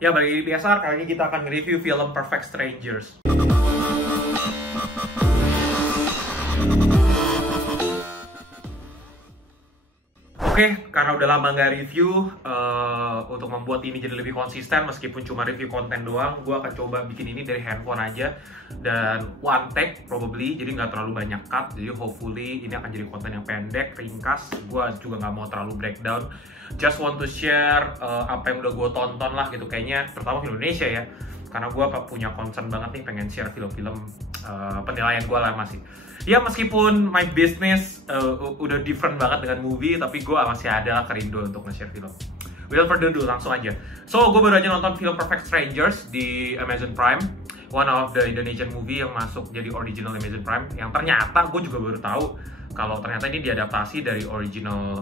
Ya, balik di PSR, kali ini kita akan nge-review film Perfect Strangers. Oke, karena udah lama nggak review, untuk membuat ini jadi lebih konsisten, meskipun cuma review konten doang, gue akan coba bikin ini dari handphone aja, dan one take probably, jadi nggak terlalu banyak cut, jadi hopefully ini akan jadi konten yang pendek, ringkas. Gue juga nggak mau terlalu breakdown, just want to share apa yang udah gue tonton lah gitu, kayaknya terutama film Indonesia ya, karena gue punya concern banget nih, pengen share film-film penilaian gue lah masih. Ya meskipun my business udah different banget dengan movie, tapi gue masih ada kerinduan untuk nge-share film. Without further ado, langsung aja. So, gue baru aja nonton film Perfect Strangers di Amazon Prime, one of the Indonesian movie yang masuk jadi original Amazon Prime, yang ternyata gue juga baru tahu kalau ternyata ini diadaptasi dari original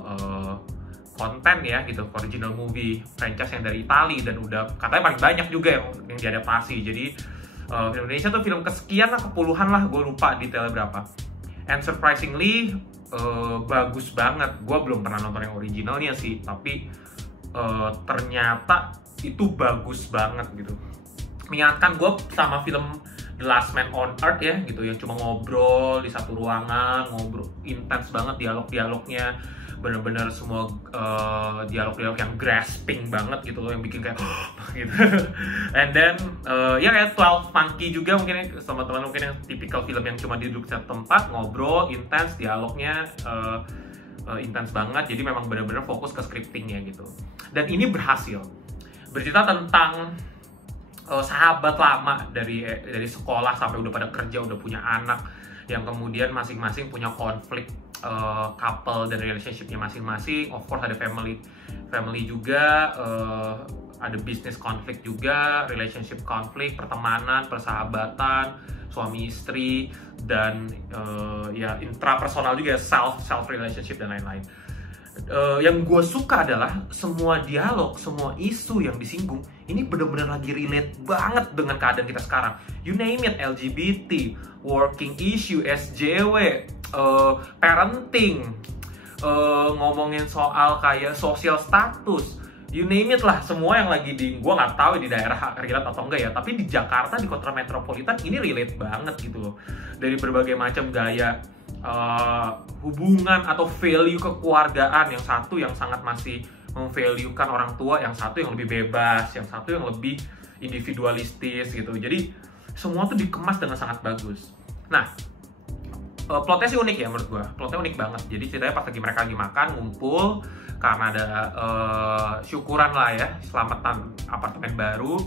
konten ya gitu, original movie franchise yang dari Italia, dan udah katanya paling banyak juga yang diadaptasi. Jadi film Indonesia tuh film kesekian lah, kepuluhan lah, gue lupa detailnya berapa. And surprisingly bagus banget. Gue belum pernah nonton yang originalnya sih, tapi ternyata itu bagus banget gitu. Mengingatkan gue sama film The Last Man on Earth ya gitu, yang cuma ngobrol di satu ruangan, ngobrol intens banget, dialog-dialognya bener-bener semua dialog-dialog yang grasping banget gitu loh, yang bikin kayak gitu. And then ya kayak 12 Monkey juga mungkin ya, sama teman mungkin yang tipikal film yang cuma duduk di satu tempat, ngobrol intens, dialognya intens banget, jadi memang bener-bener fokus ke scriptingnya gitu. Dan ini berhasil, bercerita tentang sahabat lama dari sekolah sampai udah pada kerja, udah punya anak, yang kemudian masing-masing punya konflik couple dan relationshipnya masing-masing. Of course ada family juga, ada business konflik juga, relationship konflik, pertemanan, persahabatan, suami istri, dan ya intrapersonal juga, self relationship dan lain-lain. Yang gue suka adalah semua dialog, semua isu yang disinggung ini benar-benar lagi relate banget dengan keadaan kita sekarang. You name it, LGBT, working issue, SJW, parenting, ngomongin soal kayak social status, you name it lah, semua yang lagi di, gue nggak tahu di daerah relate atau enggak ya, tapi di Jakarta, di kota metropolitan ini relate banget gitu loh. Dari berbagai macam gaya hubungan atau value kekeluargaan, yang satu yang sangat masih memvaluekan orang tua, yang satu yang lebih bebas, yang satu yang lebih individualistis gitu. Jadi semua tuh dikemas dengan sangat bagus. Nah, plotnya sih unik ya menurut gua, plotnya unik banget. Jadi ceritanya pas mereka lagi makan, ngumpul karena ada syukuran lah ya, selamatan apartemen baru.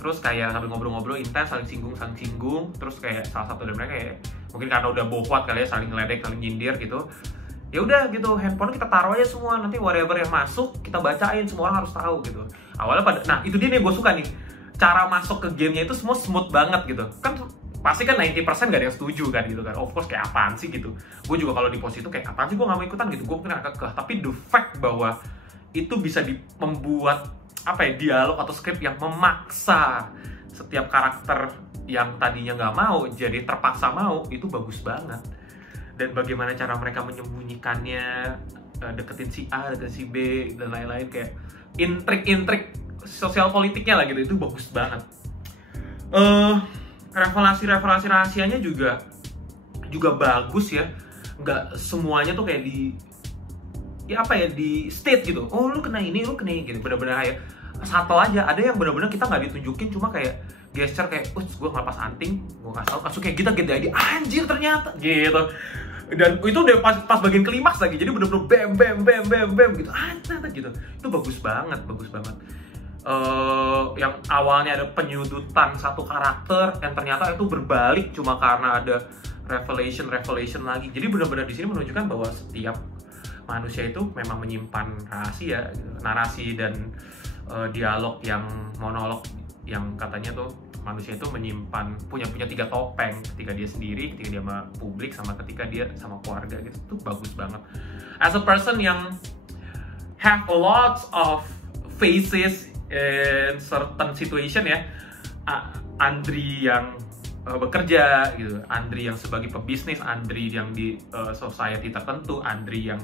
Terus kayak sambil ngobrol-ngobrol intens, saling singgung, terus kayak salah satu dari mereka kayak mungkin karena udah bohwat kali ya, saling ngeledek, saling nyindir gitu. Ya udah gitu, handphone kita taruh aja semua, nanti whatever yang masuk kita bacain, semua orang harus tahu gitu. Awalnya nah itu dia nih gue suka nih, cara masuk ke gamenya itu semua smooth banget gitu. Kan pasti kan 90% gak ada yang setuju kan gitu kan, of course kayak apaan sih gitu. Gue juga kalau di posisi itu kayak apaan sih, gue gak mau ikutan gitu, gue mungkin agak kekeh. Tapi the fact bahwa itu bisa membuat apa ya, dialog atau skrip yang memaksa setiap karakter yang tadinya nggak mau jadi terpaksa mau, itu bagus banget. Dan bagaimana cara mereka menyembunyikannya, deketin si A, deketin si B, dan lain-lain, kayak intrik-intrik sosial politiknya lah gitu, itu bagus banget. Revelasi rahasianya juga bagus ya, nggak semuanya tuh kayak di state gitu, oh lu kena ini gitu, bener-bener kayak subtle aja. Ada yang bener-bener kita nggak ditunjukin, cuma kayak gesture kayak, gue ngelepas anting, gue nggak tahu, langsung kayak kita gede aja, anjir ternyata gitu. Dan itu udah pas bagian klimaks lagi, jadi bener-bener bam gitu, ternyata gitu. Itu bagus banget. Yang awalnya ada penyudutan satu karakter, yang ternyata itu berbalik cuma karena ada revelation lagi. Jadi benar-benar di sini menunjukkan bahwa setiap manusia itu memang menyimpan rahasia, narasi dan dialog yang monolog, yang katanya tuh manusia itu menyimpan punya 3 topeng, ketika dia sendiri, ketika dia sama publik, sama ketika dia sama keluarga gitu. Itu bagus banget. As a person yang have a lot of faces in certain situation ya, Andri yang bekerja gitu, Andri yang sebagai pebisnis, Andri yang di society tertentu, Andri yang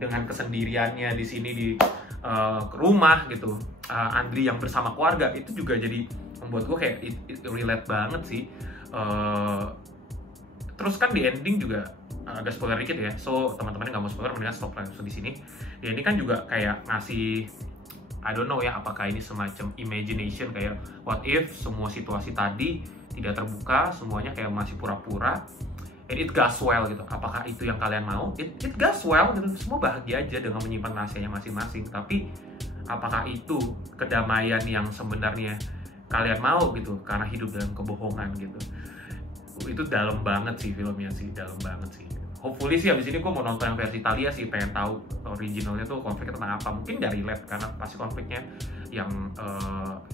dengan kesendiriannya di sini di ke rumah gitu, Andri yang bersama keluarga, itu juga jadi membuat gue kayak it relate banget sih. Terus kan di ending juga agak spoiler dikit ya, so teman-teman yang nggak mau spoiler mendingan stop langsung di sini. Ya ini kan juga kayak ngasih, I don't know ya, apakah ini semacam imagination kayak what if semua situasi tadi tidak terbuka, semuanya kayak masih pura-pura, and it goes well gitu. Apakah itu yang kalian mau? It goes well gitu, semua bahagia aja dengan menyimpan rahasianya masing-masing. Tapi apakah itu kedamaian yang sebenarnya kalian mau gitu, karena hidup dalam kebohongan gitu. Itu dalam banget sih filmnya sih, dalam banget sih. Hopefully sih abis ini gue mau nonton yang versi Italia sih, pengen tahu originalnya tuh konfliknya tentang apa. Mungkin dari relate karena pasti konfliknya yang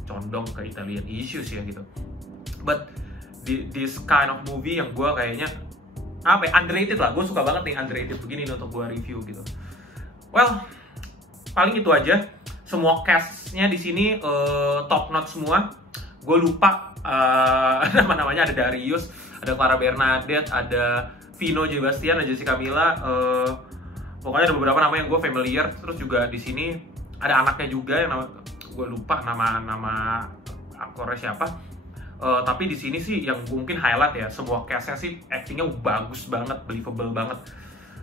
condong ke Italian issues ya gitu. But this kind of movie yang gue kayaknya apa ya, underrated lah. Gue suka banget nih underrated begini nih untuk gue review gitu. Well, paling itu aja. Semua cast-nya di sini top notch semua. Gue lupa nama-namanya, ada Darius, ada Clara Bernadette, ada Vino J. Bastian, ada Jessica Mila. Pokoknya ada beberapa nama yang gue familiar. Terus juga di sini ada anaknya juga yang nama gue lupa nama aktornya siapa. Tapi di sini sih yang mungkin highlight ya, semua cast-nya sih actingnya bagus banget, believable banget.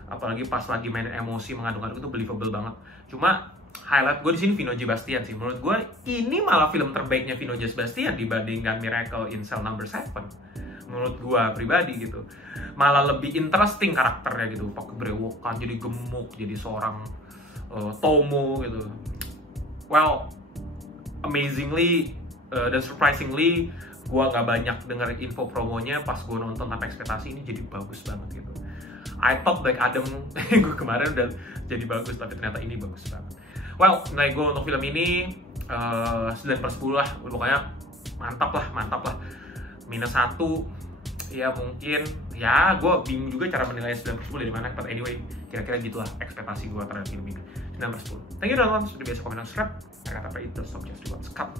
Apalagi pas lagi main emosi mengandung-andung itu believable banget. Cuma highlight gue di sini Vino J. Bastian sih. Menurut gue ini malah film terbaiknya Vino J. Bastian dibandingkan Miracle in Cell No. 7. Menurut gue pribadi gitu. Malah lebih interesting karakternya gitu. Pakai brewokan, jadi gemuk, jadi seorang Tomo gitu. Well, amazingly dan surprisingly, gue gak banyak denger info promonya. Pas gue nonton tanpa ekspektasi, ini jadi bagus banget gitu. I thought Black Adam gue kemarin udah jadi bagus, tapi ternyata ini bagus banget. Well, nilai gue untuk film ini 9/10 lah. Pokoknya mantap lah. -1 ya mungkin. Ya gue bingung juga cara menilai 9/10 dari mana. But anyway, kira-kira gitulah ekspektasi gue terhadap film ini. 9/10. Thank you udah nonton. Seperti biasa, komen dan subscribe. Kata apa itu, stop just do what's cut.